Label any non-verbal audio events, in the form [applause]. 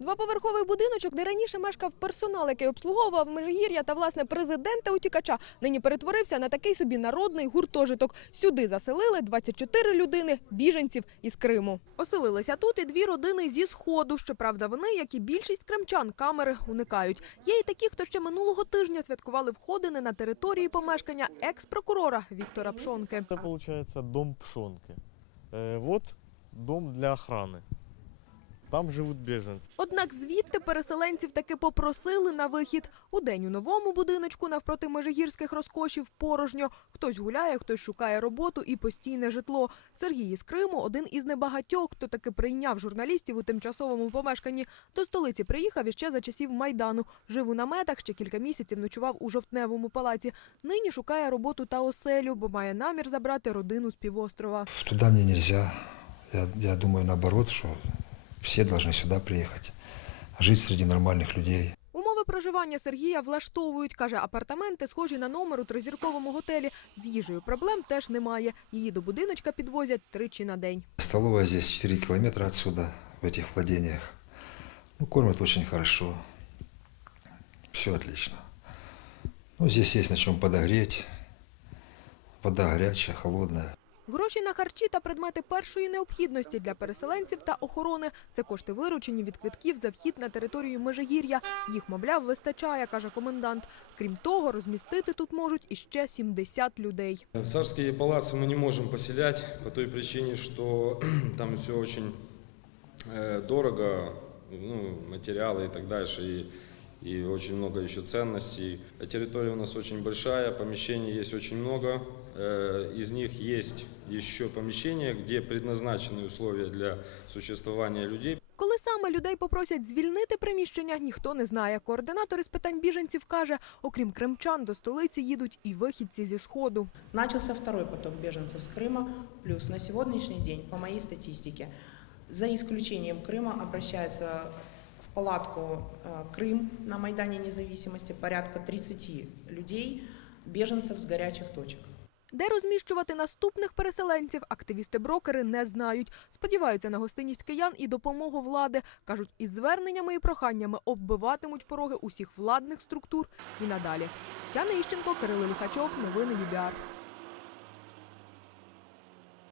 Двоповерховий будиночок, де раніше мешкав персонал, який обслуговував Межигір'я та власне президента утікача, нині перетворився на такий собі народний гуртожиток. Сюди заселили 24 людини біженців із Криму. Оселилися тут і дві родини зі сходу. Щоправда, вони, як і більшість кримчан, камери уникають. Є і такі, хто ще минулого тижня святкували входини на території помешкання екс-прокурора Віктора Пшонки. Это получается дом Пшонки. Э, вот дом для охраны. Там живут беженцы. Однак звідти переселенців таки попросили на вихід. У день у новому будиночку навпроти межигірських розкошів порожньо. Хтось гуляє, хтось шукає роботу і постійне житло. Сергій із Криму один із небагатьох, хто таки прийняв журналістів у тимчасовому помешканні. До столиці приїхав іще за часів Майдану. Жив у наметах, ще кілька місяців ночував у жовтневому палаці. Нині шукає роботу та оселю, бо має намір забрати родину з півострова. Туда мне нельзя. Я, я думаю, наоборот, что все должны сюда приехать. Жить среди нормальных людей. Умови проживання Сергія влаштовують. Каже, апартаменти схожі на номер у тризірковому готелі. З їжею проблем теж немає. Її до будиночка підвозять тричі на день. Столовая здесь 4 километра отсюда, в этих владениях. Ну, кормят очень хорошо. Все отлично. Ну, здесь есть на чем подогреть. Вода горячая, холодная. Гроші на харчі та предмети першої необхідності для переселенців та охорони це кошти виручені від квитків за вхід на територію Межигір'я. Їх, мовляв, вистачає, каже комендант. Крім того, розмістити тут можуть іще 70 людей. В царские палацы мы не можем поселять по той причине, что [clears throat] там все очень э, дорого, ну, материалы и так дальше, и, и очень много еще ценностей. А Территория у нас очень большая, помещений есть очень много. Э, Из них есть еще помещения, где предназначены условия для существования людей. Коли саме людей попросять звільнити приміщення, ніхто не знає. Координатор із питань біженців каже, окрім кримчан, до столиці їдуть і вихідці зі сходу. Начался второй поток беженцев с Крыма, плюс на сегодняшний день, по моей статистике, за исключением Крыма обращается в палатку э, Крым на Майдане независимости порядка 30 людей, беженцев с горячих точек. Де розміщувати наступних переселенців, активісти-брокери не знають. Сподіваються на гостинність киян і допомогу влади. Кажуть, із зверненнями і проханнями оббиватимуть пороги усіх владних структур і надалі. Яна Іщенко, Кирило Ліхачов, новини ЮБІАР.